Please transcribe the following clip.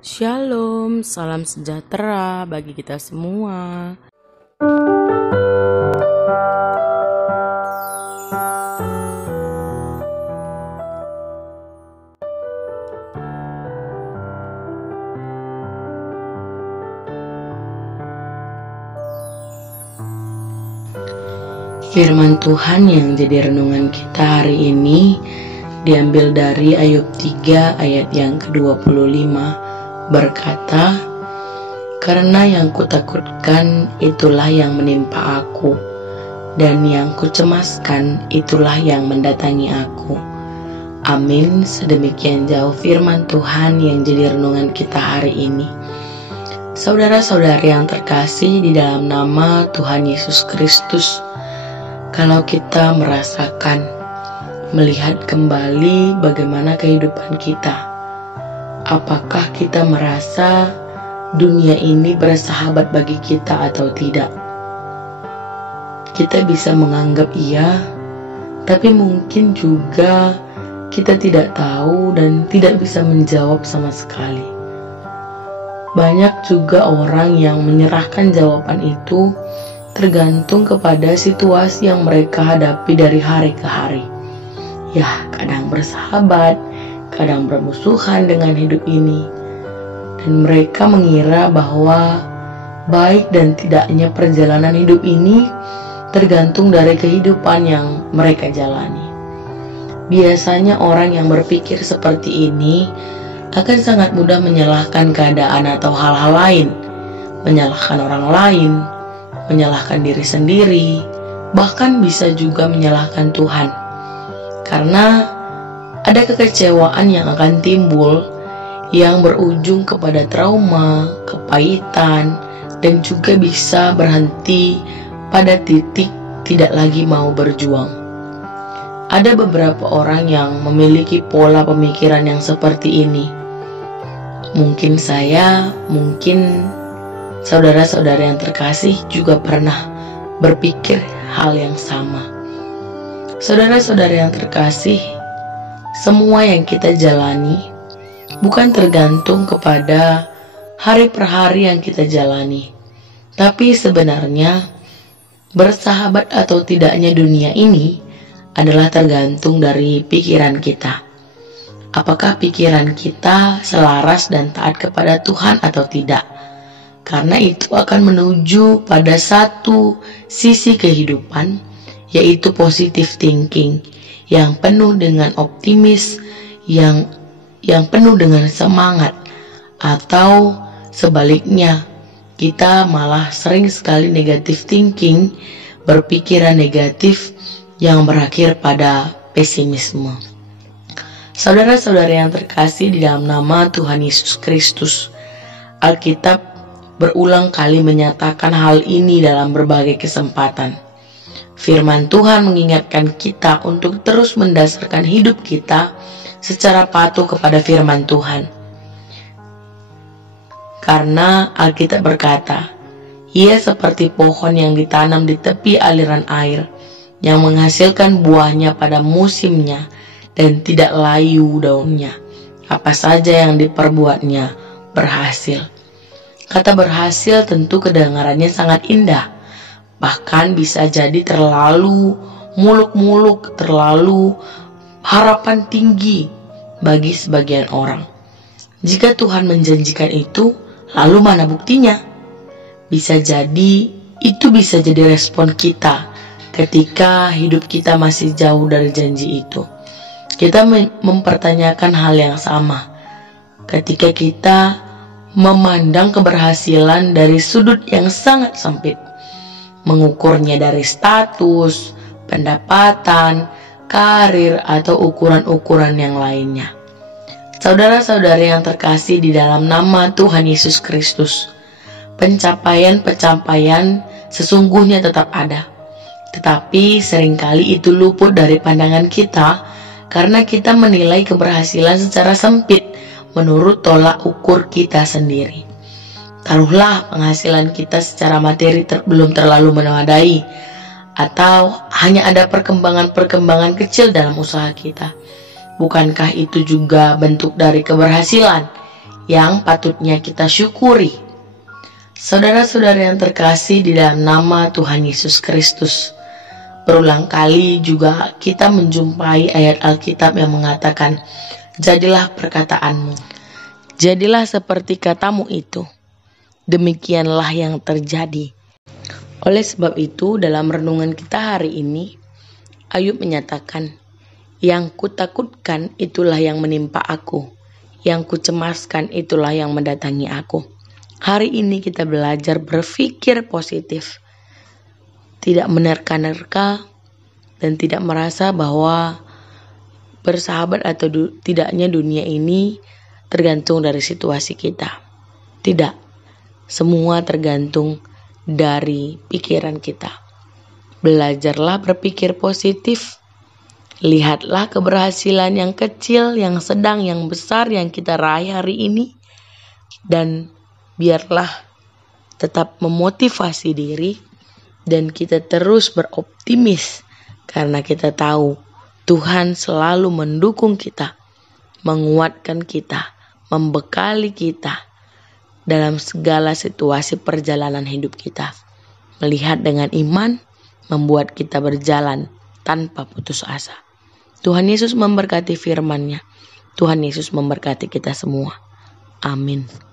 Shalom, salam sejahtera bagi kita semua. Firman Tuhan yang jadi renungan kita hari ini diambil dari Ayub 3 ayat yang ke-25, berkata, "Karena yang kutakutkan itulah yang menimpa aku, dan yang kucemaskan itulah yang mendatangi aku." Amin. Sedemikian jauh firman Tuhan yang jadi renungan kita hari ini. Saudara-saudari yang terkasih di dalam nama Tuhan Yesus Kristus, kalau kita melihat kembali bagaimana kehidupan kita, apakah kita merasa dunia ini bersahabat bagi kita atau tidak? Kita bisa menganggap iya, tapi mungkin juga kita tidak tahu dan tidak bisa menjawab sama sekali. Banyak juga orang yang menyerahkan jawaban itu tergantung kepada situasi yang mereka hadapi dari hari ke hari. Ya, kadang bersahabat, kadang bermusuhan dengan hidup ini. Dan mereka mengira bahwa baik dan tidaknya perjalanan hidup ini tergantung dari kehidupan yang mereka jalani. Biasanya orang yang berpikir seperti ini akan sangat mudah menyalahkan keadaan atau hal-hal lain, menyalahkan orang lain, menyalahkan diri sendiri, bahkan bisa juga menyalahkan Tuhan. Karena ada kekecewaan yang akan timbul yang berujung kepada trauma, kepahitan, dan juga bisa berhenti pada titik tidak lagi mau berjuang. Ada beberapa orang yang memiliki pola pemikiran yang seperti ini. Mungkin saya, mungkin saudara-saudara yang terkasih juga pernah berpikir hal yang sama. Saudara-saudara yang terkasih, semua yang kita jalani bukan tergantung kepada hari per hari yang kita jalani, tapi sebenarnya bersahabat atau tidaknya dunia ini adalah tergantung dari pikiran kita. Apakah pikiran kita selaras dan taat kepada Tuhan atau tidak? Karena itu akan menuju pada satu sisi kehidupan, yaitu positive thinking, yang penuh dengan optimis, yang penuh dengan semangat. Atau sebaliknya, kita malah sering sekali negative thinking, berpikiran negatif yang berakhir pada pesimisme. Saudara-saudara yang terkasih di dalam nama Tuhan Yesus Kristus, Alkitab berulang kali menyatakan hal ini dalam berbagai kesempatan. Firman Tuhan mengingatkan kita untuk terus mendasarkan hidup kita secara patuh kepada firman Tuhan. Karena Alkitab berkata, "Ia seperti pohon yang ditanam di tepi aliran air, yang menghasilkan buahnya pada musimnya dan tidak layu daunnya. Apa saja yang diperbuatnya berhasil." Kata berhasil tentu kedengarannya sangat indah, bahkan bisa jadi terlalu muluk-muluk, terlalu harapan tinggi bagi sebagian orang. Jika Tuhan menjanjikan itu, lalu mana buktinya? Bisa jadi itu bisa jadi respon kita ketika hidup kita masih jauh dari janji itu. Kita mempertanyakan hal yang sama ketika kita memandang keberhasilan dari sudut yang sangat sempit, mengukurnya dari status, pendapatan, karir, atau ukuran-ukuran yang lainnya. Saudara-saudari yang terkasih di dalam nama Tuhan Yesus Kristus, pencapaian-pencapaian sesungguhnya tetap ada, tetapi seringkali itu luput dari pandangan kita karena kita menilai keberhasilan secara sempit menurut tolak ukur kita sendiri. Taruhlah penghasilan kita secara materi belum terlalu memadai, atau hanya ada perkembangan-perkembangan kecil dalam usaha kita. Bukankah itu juga bentuk dari keberhasilan yang patutnya kita syukuri. Saudara-saudara yang terkasih di dalam nama Tuhan Yesus Kristus, berulang kali juga kita menjumpai ayat Alkitab yang mengatakan, "Jadilah perkataanmu, jadilah seperti katamu itu." Demikianlah yang terjadi. Oleh sebab itu, dalam renungan kita hari ini, Ayub menyatakan, "Yang kutakutkan itulah yang menimpa aku, yang kucemaskan itulah yang mendatangi aku." Hari ini kita belajar berpikir positif, tidak menerka-nerka, dan tidak merasa bahwa bersahabat atau tidaknya dunia ini tergantung dari situasi kita. Tidak, semua tergantung dari pikiran kita. Belajarlah berpikir positif. Lihatlah keberhasilan yang kecil, yang sedang, yang besar yang kita raih hari ini. Dan biarlah tetap memotivasi diri dan kita terus beroptimis karena kita tahu Tuhan selalu mendukung kita, menguatkan kita, membekali kita dalam segala situasi perjalanan hidup kita. Melihat dengan iman membuat kita berjalan tanpa putus asa. Tuhan Yesus memberkati firman-Nya. Tuhan Yesus memberkati kita semua. Amin.